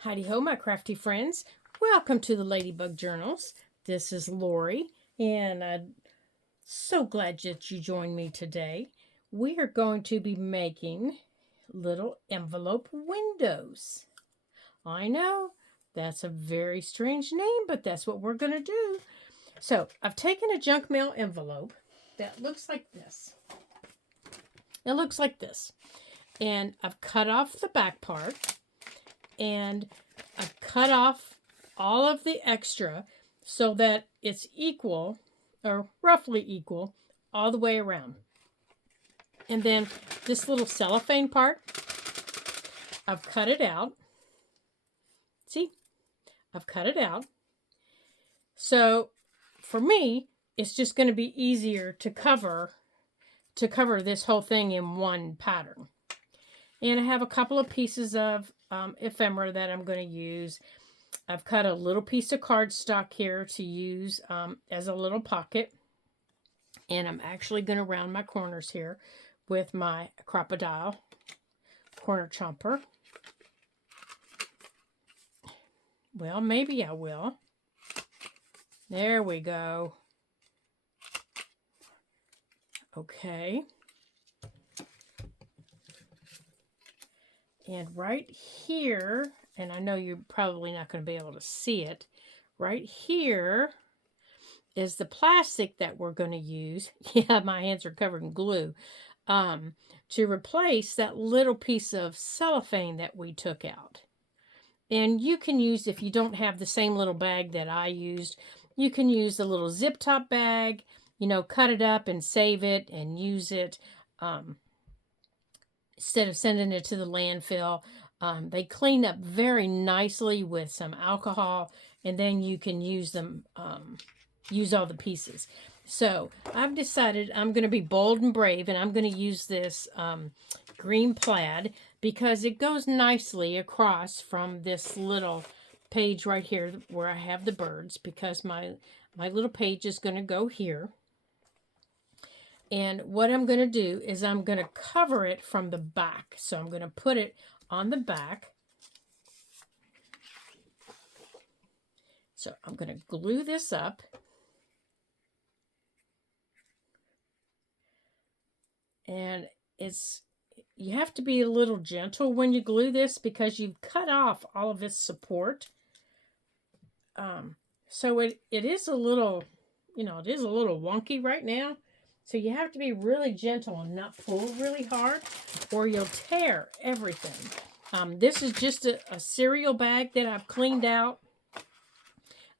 Heidi ho, my crafty friends. Welcome to the Ladybug Journals. This is Lori, and I'm so glad that you joined me today. We are going to be making little envelope windows. I know that's a very strange name, but that's what we're going to do. So I've taken a junk mail envelope that looks like this. It looks like this. And I've cut off the back part. And I've cut off all of the extra so that it's equal, or roughly equal, all the way around. And then this little cellophane part, I've cut it out. See? I've cut it out. So for me, it's just going to be easier to cover this whole thing in one pattern. And I have a couple of pieces of ephemera that I'm going to use. I've cut a little piece of cardstock here to use as a little pocket. And I'm actually going to round my corners here with my crocodile corner chomper. Well, maybe I will. There we go. Okay. And right here, and I know you're probably not going to be able to see it, right here is the plastic that we're going to use. Yeah, my hands are covered in glue. To replace that little piece of cellophane that we took out. And you can use, if you don't have the same little bag that I used, you can use the little zip top bag, cut it up and save it and use it. Instead of sending it to the landfill, they clean up very nicely with some alcohol, and then you can use them, use all the pieces. So I've decided I'm going to be bold and brave, and I'm going to use this green plaid because it goes nicely across from this little page right here where I have the birds, because my little page is going to go here. And what I'm going to do is I'm going to cover it from the back. So I'm going to put it on the back. So I'm going to glue this up. And you have to be a little gentle when you glue this because you've cut off all of its support. So it is a little, it is a little wonky right now. So you have to be really gentle and not pull really hard, or you'll tear everything. This is just a cereal bag that I've cleaned out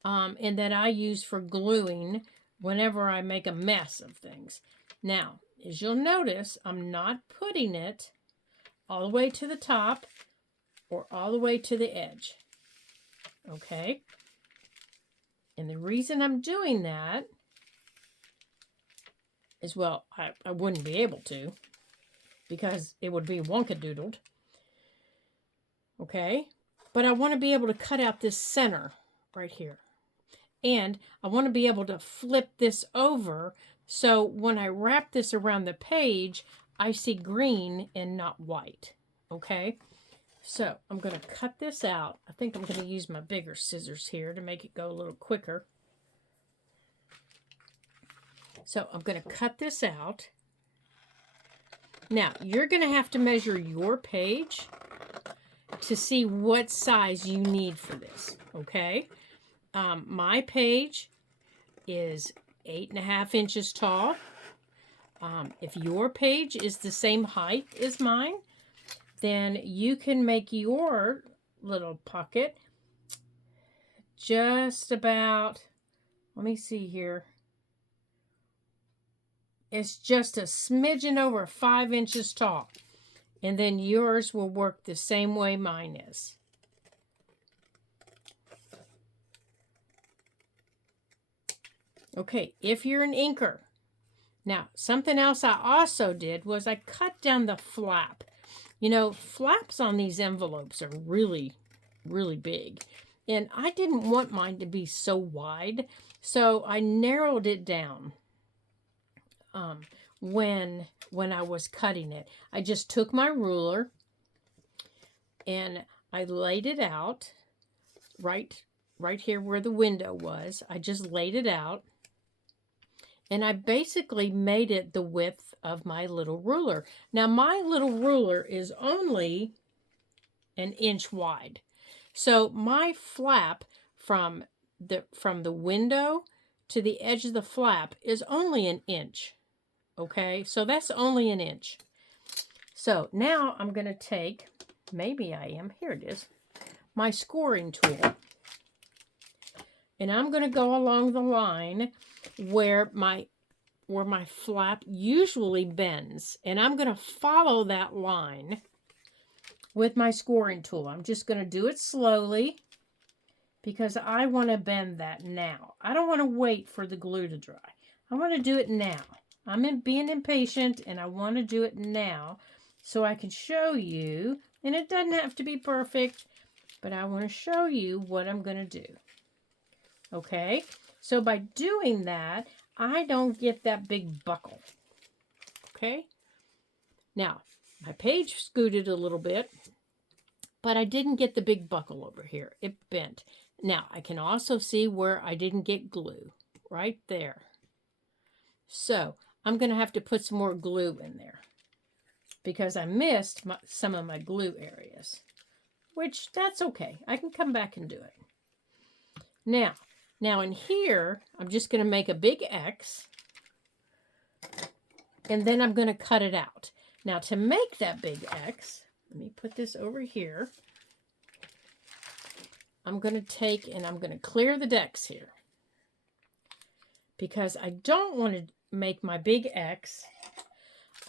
and that I use for gluing whenever I make a mess of things. Now, as you'll notice, I'm not putting it all the way to the top or all the way to the edge. Okay? And the reason I'm doing that is, well, I wouldn't be able to because it would be wonkadoodled. Okay? But I want to be able to cut out this center right here. And I want to be able to flip this over so when I wrap this around the page, I see green and not white. Okay? So I'm going to cut this out. I think I'm going to use my bigger scissors here to make it go a little quicker. So I'm going to cut this out. Now, you're going to have to measure your page to see what size you need for this, okay? My page is 8.5 inches tall. If your page is the same height as mine, then you can make your little pocket just about, let me see here. It's just a smidgen over 5 inches tall. And then yours will work the same way mine is. Okay, if you're an inker. Now, something else I also did was I cut down the flap. Flaps on these envelopes are really, really big. And I didn't want mine to be so wide, so I narrowed it down. When I was cutting it, I just took my ruler and I laid it out right here where the window was. I just laid it out. And I basically made it the width of my little ruler. Now, my little ruler is only an inch wide. So my flap from the window to the edge of the flap is only an inch. Okay, so that's only an inch. So now I'm going to take, maybe I am, here it is, my scoring tool. And I'm going to go along the line where my flap usually bends. And I'm going to follow that line with my scoring tool. I'm just going to do it slowly because I want to bend that now. I don't want to wait for the glue to dry. I want to do it now. I'm being impatient and I want to do it now so I can show you, and it doesn't have to be perfect, but I want to show you what I'm going to do. Okay, so by doing that, I don't get that big buckle. Okay, now my page scooted a little bit, but I didn't get the big buckle over here. It bent. Now I can also see where I didn't get glue right there. So I'm going to have to put some more glue in there because I missed some of my glue areas, which that's okay. I can come back and do it. Now in here, I'm just going to make a big X, and then I'm going to cut it out. Now to make that big X, let me put this over here. I'm going to take and I'm going to clear the decks here because I don't want to make my big X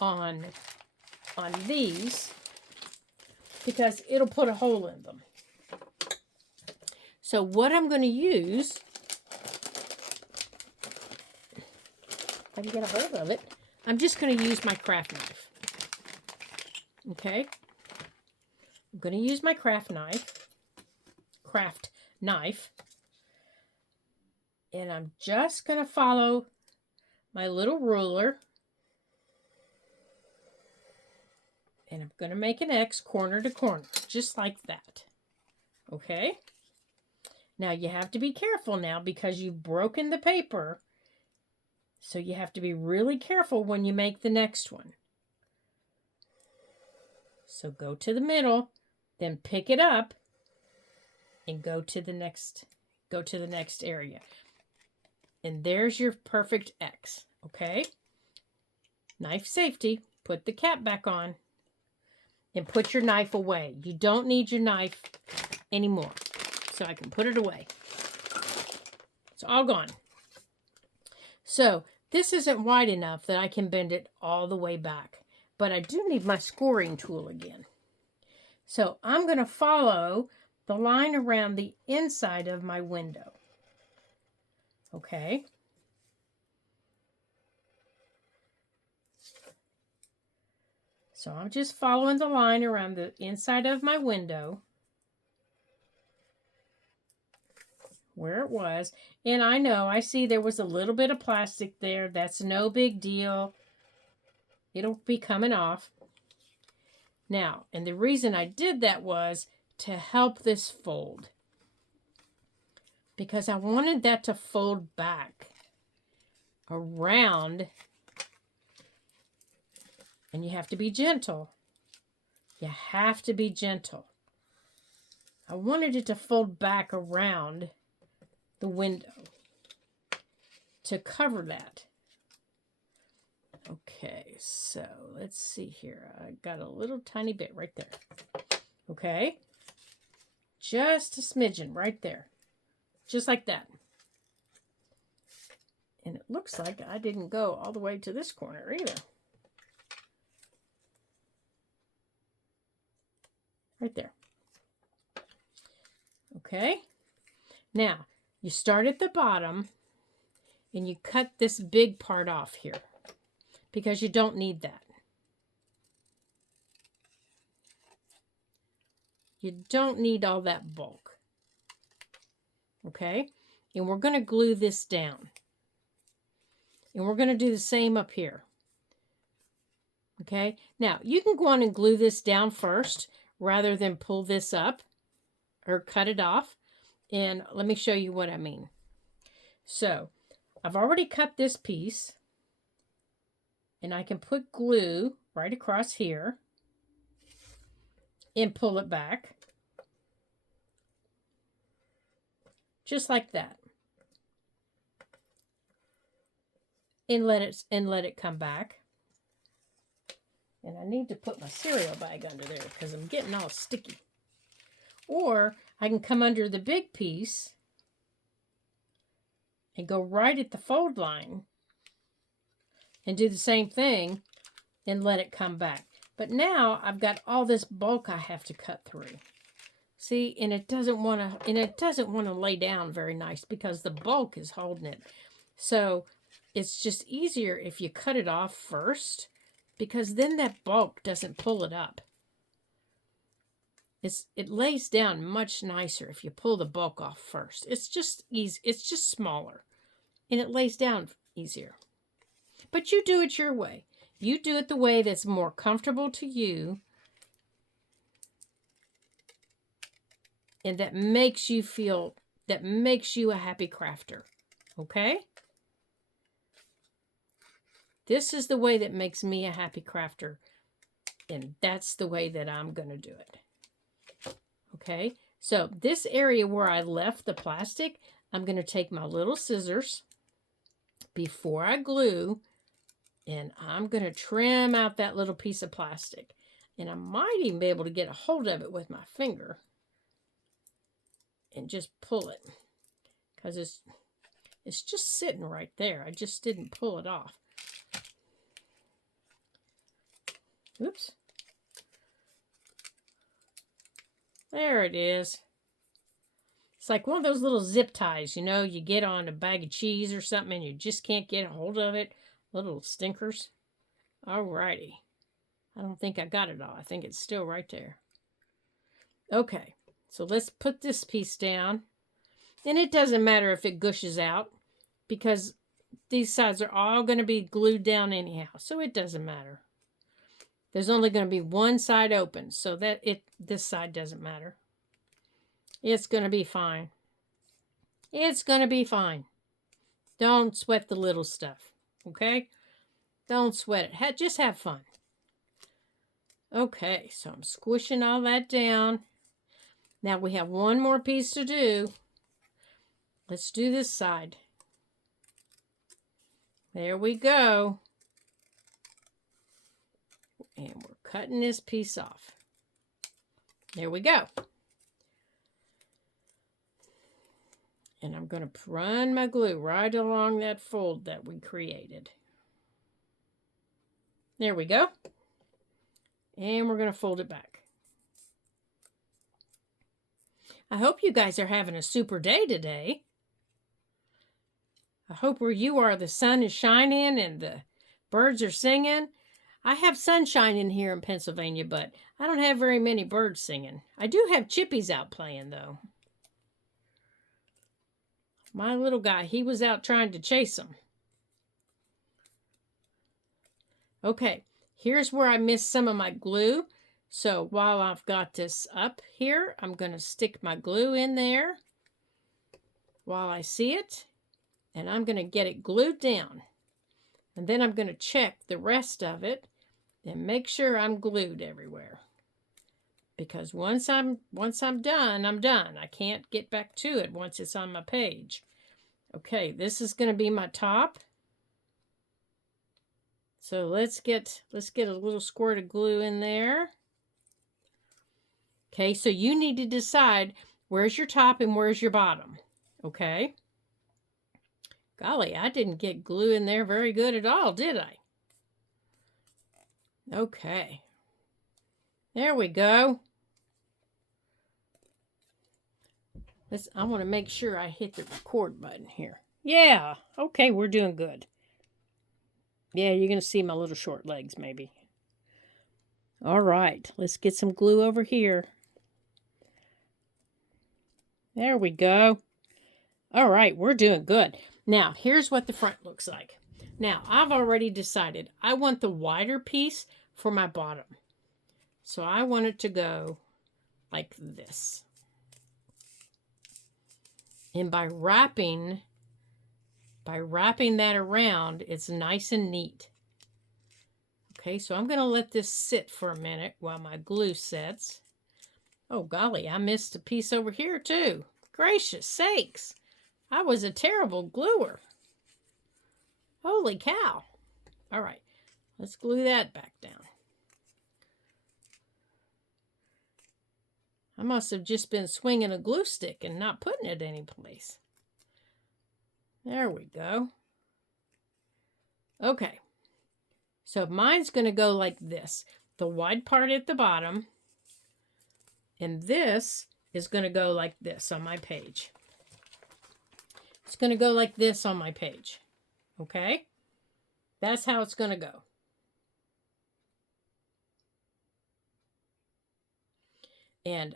on these because it'll put a hole in them. So what I'm going to use, if I can get a hold of it, I'm just going to use my craft knife. Okay? I'm going to use my craft knife, and I'm just going to follow my little ruler, and I'm going to make an X corner to corner, just like that. Okay? Now you have to be careful now because you've broken the paper, so you have to be really careful when you make the next one. So go to the middle, then pick it up, and go to the next area. And there's your perfect X, okay? Knife safety, put the cap back on, and put your knife away. You don't need your knife anymore, so I can put it away. It's all gone. So this isn't wide enough that I can bend it all the way back, but I do need my scoring tool again. So I'm going to follow the line around the inside of my window. Okay. So I'm just following the line around the inside of my window where it was. And I see there was a little bit of plastic there. That's no big deal. It'll be coming off. Now, and the reason I did that was to help this fold, because I wanted that to fold back around, and you have to be gentle. You have to be gentle. I wanted it to fold back around the window to cover that. Okay, so let's see here. I got a little tiny bit right there. Okay. Just a smidgen right there. Just like that. And it looks like I didn't go all the way to this corner either. Right there. Okay. Now, you start at the bottom and you cut this big part off here because you don't need that. You don't need all that bulk. Okay? And we're going to glue this down. And we're going to do the same up here. Okay? Now, you can go on and glue this down first rather than pull this up. or cut it off. And let me show you what I mean. So I've already cut this piece, and I can put glue right across here and pull it back. Just like that. And let it come back. And I need to put my cereal bag under there because I'm getting all sticky. Or I can come under the big piece and go right at the fold line and do the same thing and let it come back. But now I've got all this bulk I have to cut through. See, and it doesn't want to lay down very nice because the bulk is holding it. So it's just easier if you cut it off first, because then that bulk doesn't pull it up. It lays down much nicer if you pull the bulk off first. It's just easy. It's just smaller, and it lays down easier. But you do it your way. You do it the way that's more comfortable to you, and that makes you a happy crafter. Okay? This is the way that makes me a happy crafter, and that's the way that I'm going to do it. Okay, so this area where I left the plastic, I'm going to take my little scissors before I glue, and I'm going to trim out that little piece of plastic. And I might even be able to get a hold of it with my finger and just pull it, because it's just sitting right there. I just didn't pull it off. Oops. There it is. It's like one of those little zip ties, you know, you get on a bag of cheese or something and you just can't get a hold of it. Little stinkers. Alrighty. I don't think I got it all. I think it's still right there. Okay, so let's put this piece down. And it doesn't matter if it gushes out, because these sides are all going to be glued down anyhow, so it doesn't matter. There's only going to be one side open, so that this side doesn't matter. It's going to be fine. It's going to be fine. Don't sweat the little stuff, okay? Don't sweat it. Just have fun. Okay, so I'm squishing all that down. Now we have one more piece to do. Let's do this side. There we go. And we're cutting this piece off. There we go. And I'm going to run my glue right along that fold that we created. There we go. And we're going to fold it back. I hope you guys are having a super day today. I hope where you are the sun is shining and the birds are singing. I have sunshine in here in Pennsylvania, but I don't have very many birds singing. I do have chippies out playing, though. My little guy, he was out trying to chase them. Okay, here's where I missed some of my glue. So while I've got this up here, I'm going to stick my glue in there while I see it. And I'm going to get it glued down. And then I'm going to check the rest of it and make sure I'm glued everywhere. Because once I'm done, I'm done. I can't get back to it once it's on my page. Okay, this is going to be my top. So let's get a little squirt of glue in there. Okay, so you need to decide where's your top and where's your bottom. Okay? Golly, I didn't get glue in there very good at all, did I? Okay. There we go. I want to make sure I hit the record button here. Yeah, okay, we're doing good. Yeah, you're going to see my little short legs maybe. All right, let's get some glue over here. There we go. All right, we're doing good. Now, here's what the front looks like. Now, I've already decided I want the wider piece for my bottom. So I want it to go like this. And by wrapping that around, it's nice and neat. Okay, so I'm going to let this sit for a minute while my glue sets. Oh, golly, I missed a piece over here, too. Gracious sakes. I was a terrible gluer. Holy cow. All right, let's glue that back down. I must have just been swinging a glue stick and not putting it anyplace. There we go. Okay. So mine's going to go like this. The wide part at the bottom. And this is going to go like this on my page. It's going to go like this on my page. Okay? That's how it's going to go. And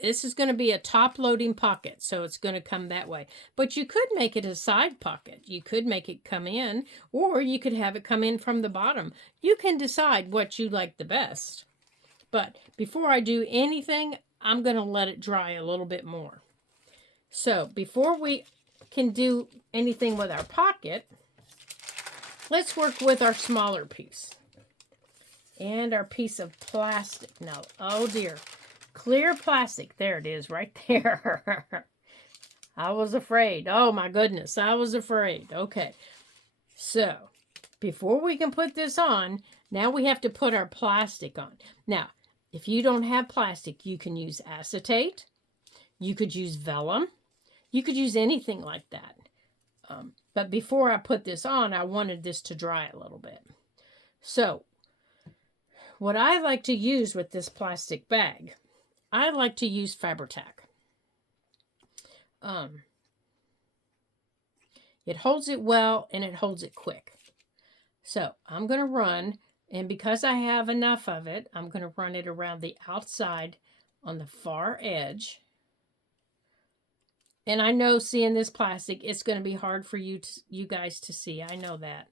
this is going to be a top-loading pocket, so it's going to come that way. But you could make it a side pocket. You could make it come in, or you could have it come in from the bottom. You can decide what you like the best. But before I do anything, I'm going to let it dry a little bit more. So before we can do anything with our pocket, let's work with our smaller piece. And our piece of plastic. Now, oh dear. Clear plastic. There it is right there. I was afraid. Oh my goodness. I was afraid. Okay. So, before we can put this on, now we have to put our plastic on. Now, if you don't have plastic, you can use acetate. You could use vellum. You could use anything like that. But before I put this on, I wanted this to dry a little bit. So, what I like to use with this plastic bag, I like to use Fabri-Tac. It holds it well and it holds it quick. So I'm going to run, and because I have enough of it, I'm going to run it around the outside on the far edge. And I know seeing this plastic, it's going to be hard for you guys to see. I know that.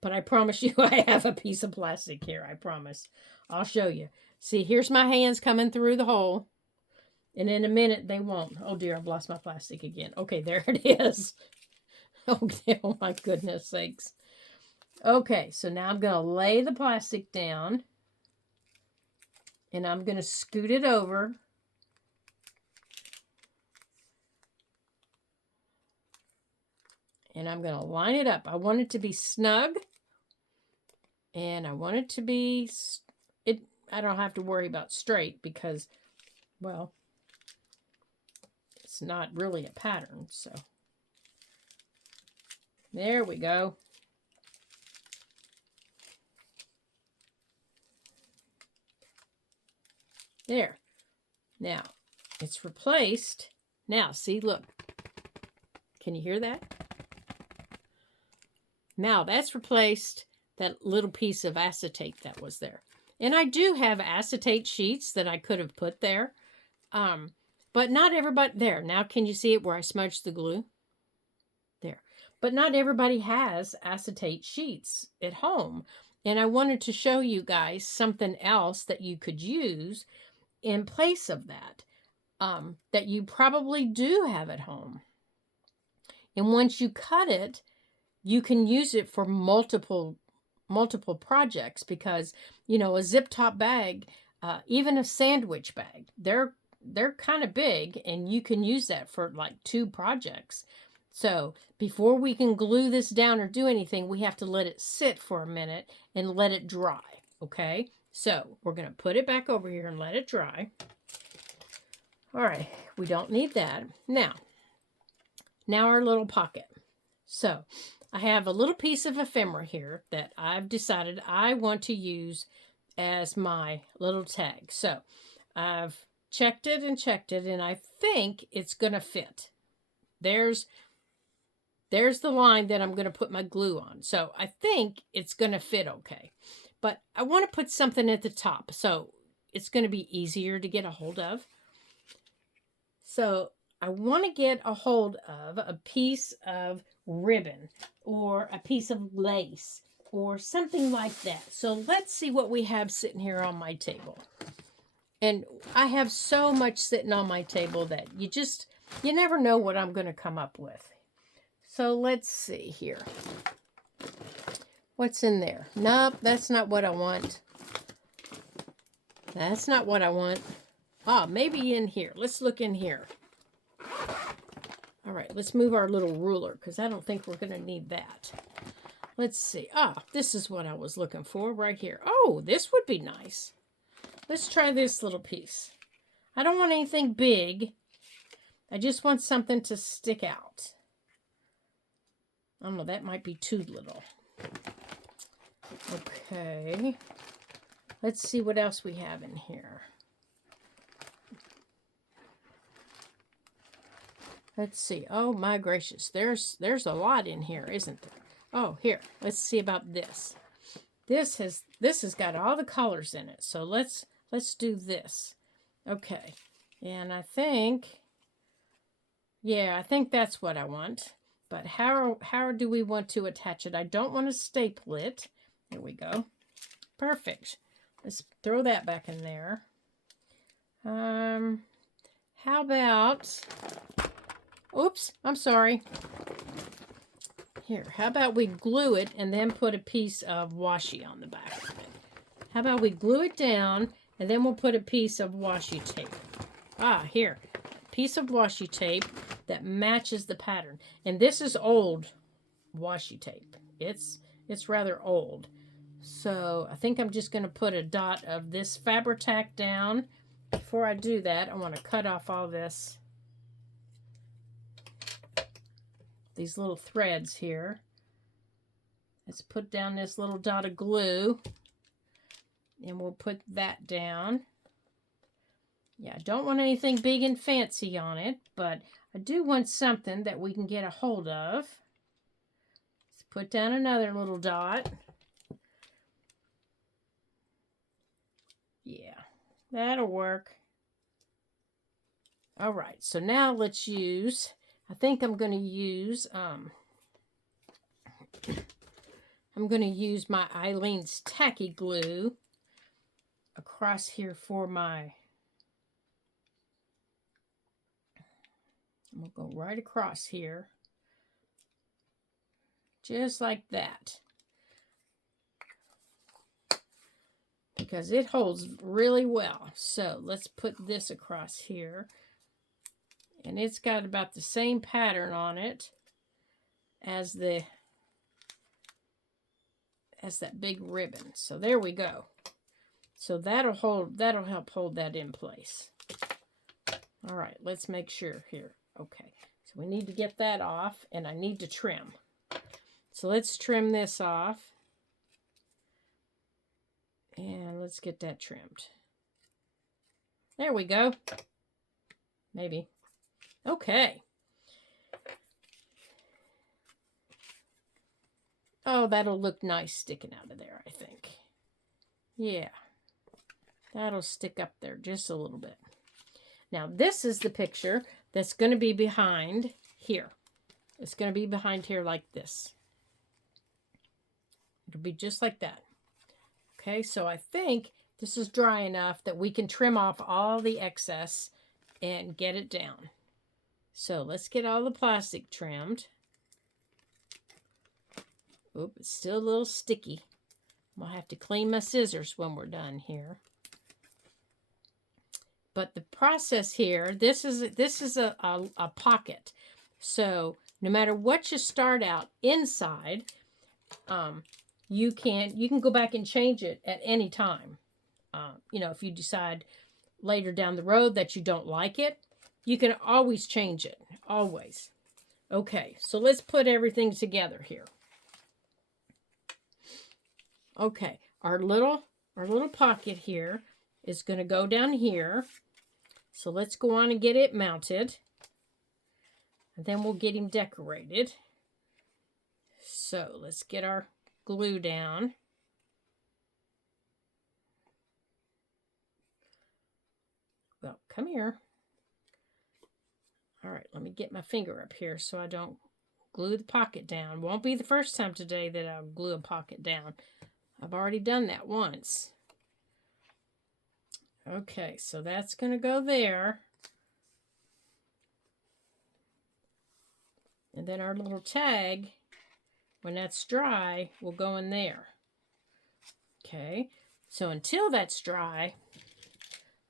But I promise you I have a piece of plastic here. I promise. I'll show you. See, here's my hands coming through the hole. And in a minute, they won't. Oh, dear, I've lost my plastic again. Okay, there it is. Okay, oh, my goodness sakes. Okay, so now I'm going to lay the plastic down. And I'm going to scoot it over. And I'm going to line it up. I want it to be snug. And I want it to be, I don't have to worry about straight because, well, it's not really a pattern. So, there we go. There. Now, it's replaced. Now, see, look. Can you hear that? Now, that's replaced that little piece of acetate that was there. And I do have acetate sheets that I could have put there. But not everybody, there. Now can you see it where I smudged the glue? There. But not everybody has acetate sheets at home. And I wanted to show you guys something else that you could use in place of that. That you probably do have at home. And once you cut it, you can use it for multiple projects because, you know, a zip top bag, even a sandwich bag, they're kind of big and you can use that for like 2 projects. So before we can glue this down or do anything, we have to let it sit for a minute and let it dry. Okay. So we're going to put it back over here and let it dry. All right. We don't need that. Now our little pocket. So I have a little piece of ephemera here that I've decided I want to use as my little tag. So I've checked it, and I think it's going to fit. There's the line that I'm going to put my glue on. So I think it's going to fit okay. But I want to put something at the top, so it's going to be easier to get a hold of. So I want to get a hold of a piece of ribbon or a piece of lace or something like that. So let's see what we have sitting here on my table. And I have so much sitting on my table that you never know what I'm going to come up with. So let's see here. What's in there? Nope, that's not what I want. That's not what I want. Ah, maybe in here. Let's look in here. All right, let's move our little ruler because I don't think we're going to need that. Let's see. Ah, this is what I was looking for right here. Oh, this would be nice. Let's try this little piece. I don't want anything big. I just want something to stick out. I don't know, that might be too little. Okay. Let's see what else we have in here. Let's see. Oh my gracious. There's a lot in here, isn't there? Oh, here. Let's see about this. This has got all the colors in it. So let's do this. Okay. And I think that's what I want. But how do we want to attach it? I don't want to staple it. There we go. Perfect. Let's throw that back in there. How about, oops, I'm sorry. Here, how about we glue it and then put a piece of washi on the back of it? How about we glue it down and then we'll put a piece of washi tape. Ah, here, a piece of washi tape that matches the pattern. And this is old washi tape. It's rather old. So I think I'm just going to put a dot of this Fabri-Tac down. Before I do that, I want to cut off all this. These little threads here. Let's put down this little dot of glue. And we'll put that down. Yeah, I don't want anything big and fancy on it, but I do want something that we can get a hold of. Let's put down another little dot. Yeah, that'll work. All right, so now let's use, I think I'm going to use, my Eileen's tacky glue across here for my, I'm going to go right across here, just like that. Because it holds really well. So let's put this across here. And it's got about the same pattern on it as that big ribbon. So there we go. So that'll help hold that in place. All right, let's make sure here. Okay, so we need to get that off and I need to trim. So let's trim this off. And let's get that trimmed. There we go. Maybe. Okay. Oh, that'll look nice sticking out of there, I think. Yeah. That'll stick up there just a little bit. Now, this is the picture that's going to be behind here. It's going to be behind here like this. It'll be just like that. Okay, so I think this is dry enough that we can trim off all the excess and get it down. So let's get all the plastic trimmed. Oop, it's still a little sticky. I'll have to clean my scissors when we're done here. But the process here, this is a pocket. So no matter what you start out inside, you can go back and change it at any time. You know, if you decide later down the road that you don't like it, you can always change it. Always. Okay, so let's put everything together here. Okay, our little pocket here is going to go down here. So let's go on and get it mounted. And then we'll get him decorated. So let's get our glue down. Well, come here. All right, let me get my finger up here so I don't glue the pocket down. Won't be the first time today that I'll glue a pocket down. I've already done that once. Okay, so that's going to go there. And then our little tag, when that's dry, will go in there. Okay, so until that's dry,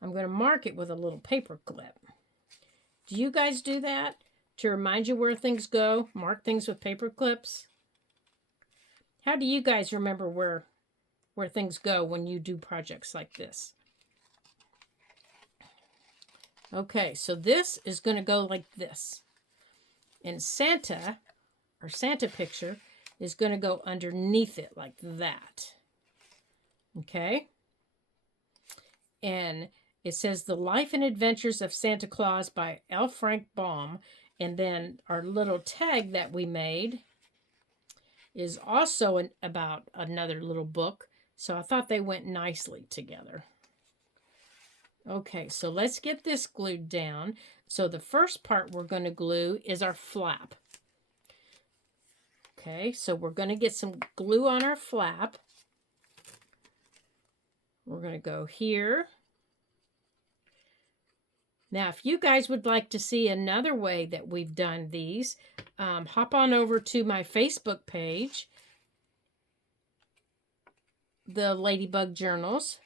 I'm going to mark it with a little paper clip. Do you guys do that to remind you where things go? Mark things with paper clips? How do you guys remember where things go when you do projects like this? Okay, so this is going to go like this. And Santa, our Santa picture, is going to go underneath it like that. Okay? And it says The Life and Adventures of Santa Claus by L. Frank Baum. And then our little tag that we made is also about another little book. So I thought they went nicely together. Okay, so let's get this glued down. So the first part we're going to glue is our flap. Okay, so we're going to get some glue on our flap. We're going to go here. Now, if you guys would like to see another way that we've done these, hop on over to my Facebook page, the Ladybug Journals,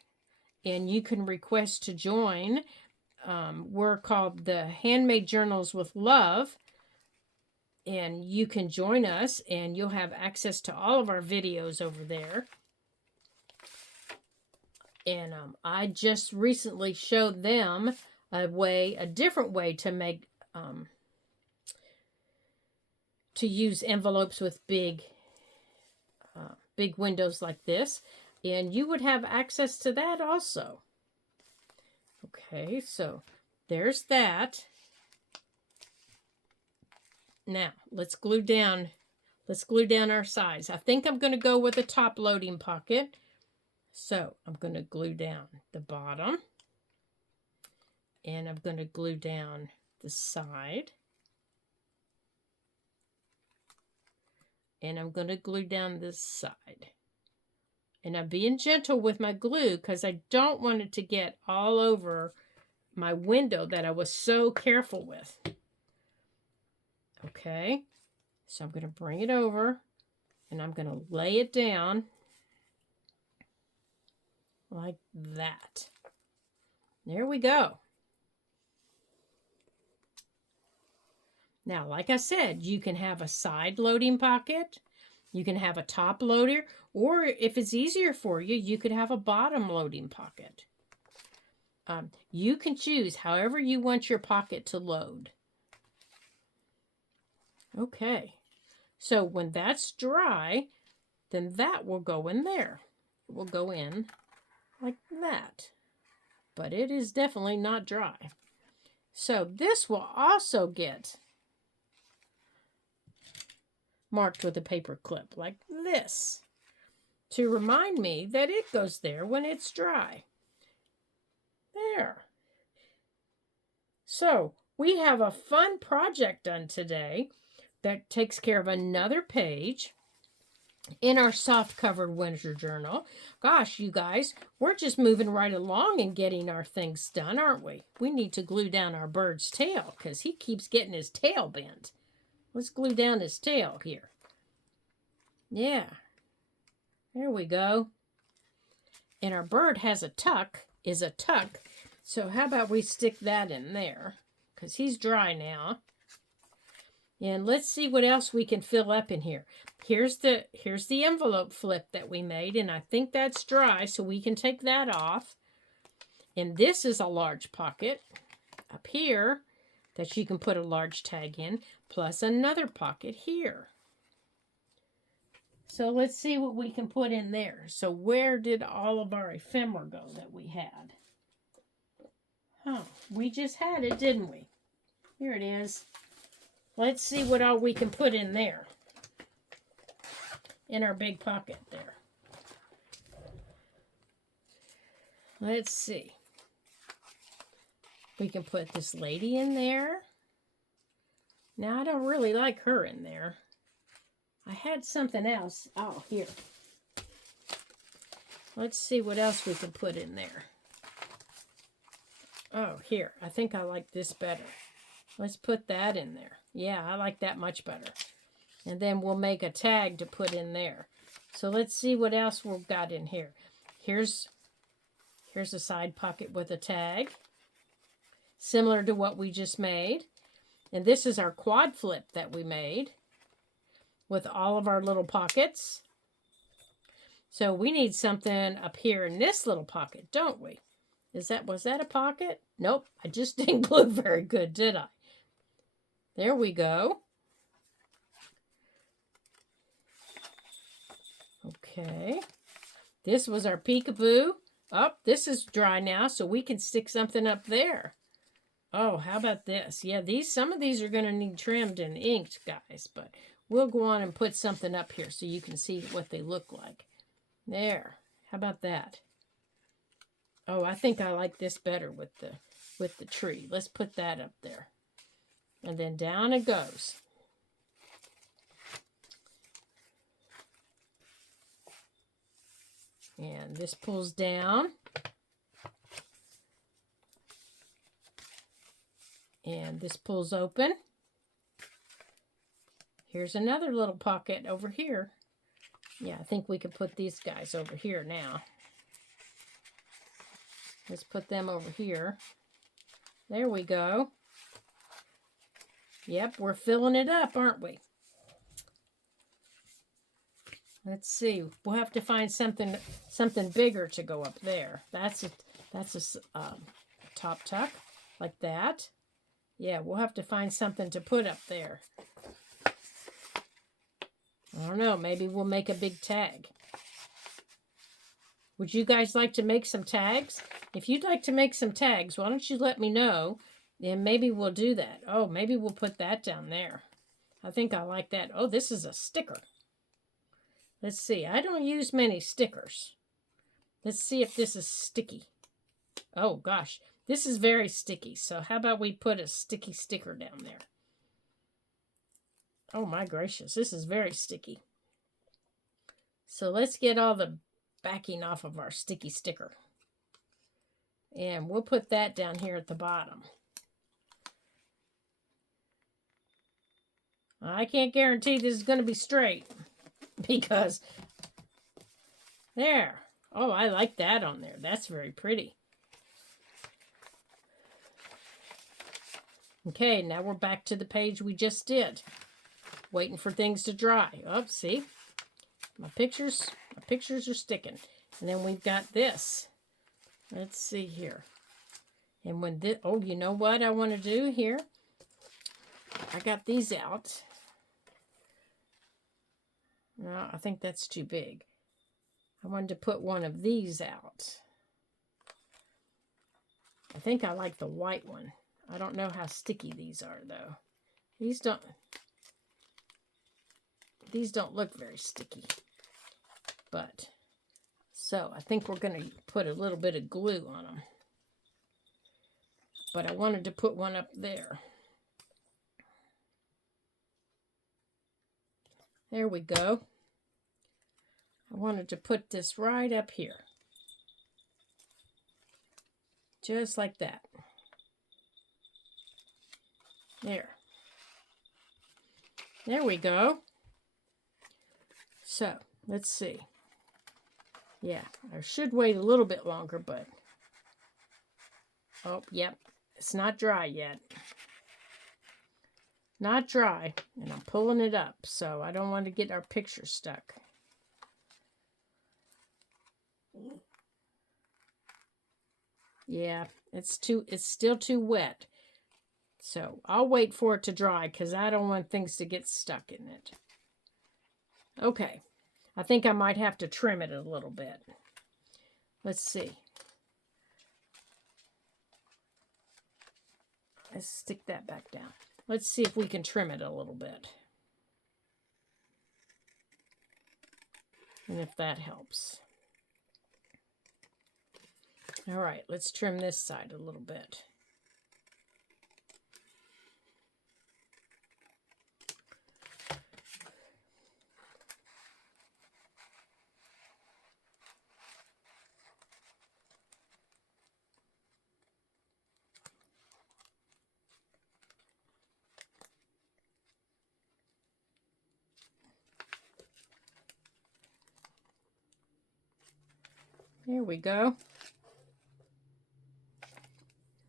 and you can request to join. We're called the Handmade Journals with Love, and you can join us, and you'll have access to all of our videos over there. And I just recently showed them a different way to make, to use envelopes with big windows like this. And you would have access to that also. Okay, so there's that. Now, let's glue down our sides. I think I'm going to go with a top loading pocket. So I'm going to glue down the bottom. And I'm going to glue down the side. And I'm going to glue down this side. And I'm being gentle with my glue because I don't want it to get all over my window that I was so careful with. Okay, so I'm going to bring it over and I'm going to lay it down like that. There we go. Now, like I said, you can have a side loading pocket, you can have a top loader, or if it's easier for you, you could have a bottom loading pocket. You can choose however you want your pocket to load. Okay, so when that's dry, then that will go in there. It will go in like that. But it is definitely not dry. So this will also get marked with a paper clip like this to remind me that it goes there when it's dry. There. So we have a fun project done today that takes care of another page in our soft covered winter journal. Gosh, you guys, we're just moving right along and getting our things done, aren't we? We need to glue down our bird's tail because he keeps getting his tail bent. Let's glue down his tail here. Yeah. There we go. And our bird has a tuck, So how about we stick that in there? Because he's dry now. And let's see what else we can fill up in here. Here's the envelope flip that we made, and I think that's dry, so we can take that off. And this is a large pocket up here that you can put a large tag in, plus another pocket here. So let's see what we can put in there. So where did all of our ephemera go that we had? Huh, we just had it, didn't we? Here it is. Let's see what all we can put in there. In our big pocket there. Let's see. We can put this lady in there. Now, I don't really like her in there. I had something else. Oh, here. Let's see what else we can put in there. Oh, here. I think I like this better. Let's put that in there. Yeah, I like that much better. And then we'll make a tag to put in there. So let's see what else we've got in here. Here's a side pocket with a tag, similar to what we just made. And this is our quad flip that we made with all of our little pockets. So we need something up here in this little pocket, don't we? Was that a pocket? Nope, I just didn't glue very good, did I? There we go. Okay. This was our peekaboo. Oh, this is dry now, so we can stick something up there. Oh, how about this? Yeah, some of these are going to need trimmed and inked, guys, but we'll go on and put something up here so you can see what they look like. There. How about that? Oh, I think I like this better with the tree. Let's put that up there. And then down it goes. And this pulls down. And this pulls open. Here's another little pocket over here. Yeah, I think we could put these guys over here now. Let's put them over here. There we go. Yep, we're filling it up, aren't we? Let's see. We'll have to find something bigger to go up there. That's a top tuck like that. Yeah, we'll have to find something to put up there. I don't know. Maybe we'll make a big tag. Would you guys like to make some tags? If you'd like to make some tags, why don't you let me know, and maybe we'll do that. Oh, maybe we'll put that down there. I think I like that. Oh, this is a sticker. Let's see. I don't use many stickers. Let's see if this is sticky. Oh, gosh. This is very sticky. So how about we put a sticky sticker down there? Oh, my gracious. This is very sticky. So let's get all the backing off of our sticky sticker. And we'll put that down here at the bottom. I can't guarantee this is going to be straight because there. Oh, I like that on there. That's very pretty. Okay, now we're back to the page we just did. Waiting for things to dry. Oh, see? My pictures are sticking. And then we've got this. Let's see here. And when this, oh, you know what I want to do here? I got these out. No, I think that's too big. I wanted to put one of these out. I think I like the white one. I don't know how sticky these are, though. These don't look very sticky. But, so I think we're going to put a little bit of glue on them. But I wanted to put one up there. There we go. I wanted to put this right up here. Just like that. There. There we go. So, let's see. Yeah, I should wait a little bit longer, but... Oh, yep. It's not dry yet. Not dry. And I'm pulling it up, so I don't want to get our picture stuck. Yeah, it's still too wet. So I'll wait for it to dry because I don't want things to get stuck in it. Okay. I think I might have to trim it a little bit. Let's see. Let's stick that back down. Let's see if we can trim it a little bit. And if that helps. All right, let's trim this side a little bit. There we go.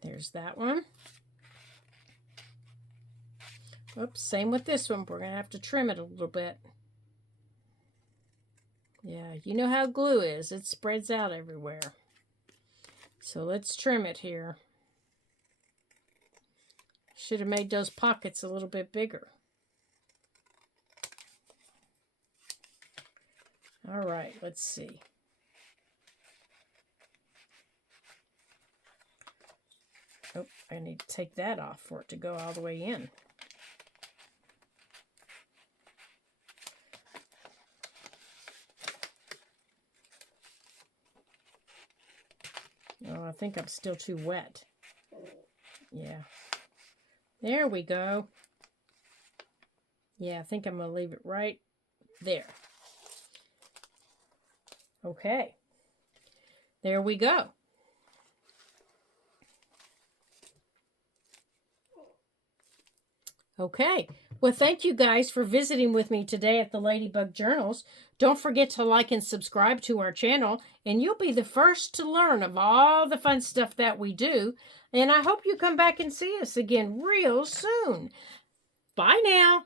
There's that one. Oops, same with this one. We're going to have to trim it a little bit. Yeah, you know how glue is. It spreads out everywhere. So let's trim it here. Should have made those pockets a little bit bigger. All right, let's see. Oh, I need to take that off for it to go all the way in. Oh, I think I'm still too wet. Yeah. There we go. Yeah, I think I'm going to leave it right there. Okay. There we go. Okay. Well, thank you guys for visiting with me today at the Ladybug Journals. Don't forget to like and subscribe to our channel, and you'll be the first to learn of all the fun stuff that we do. And I hope you come back and see us again real soon. Bye now.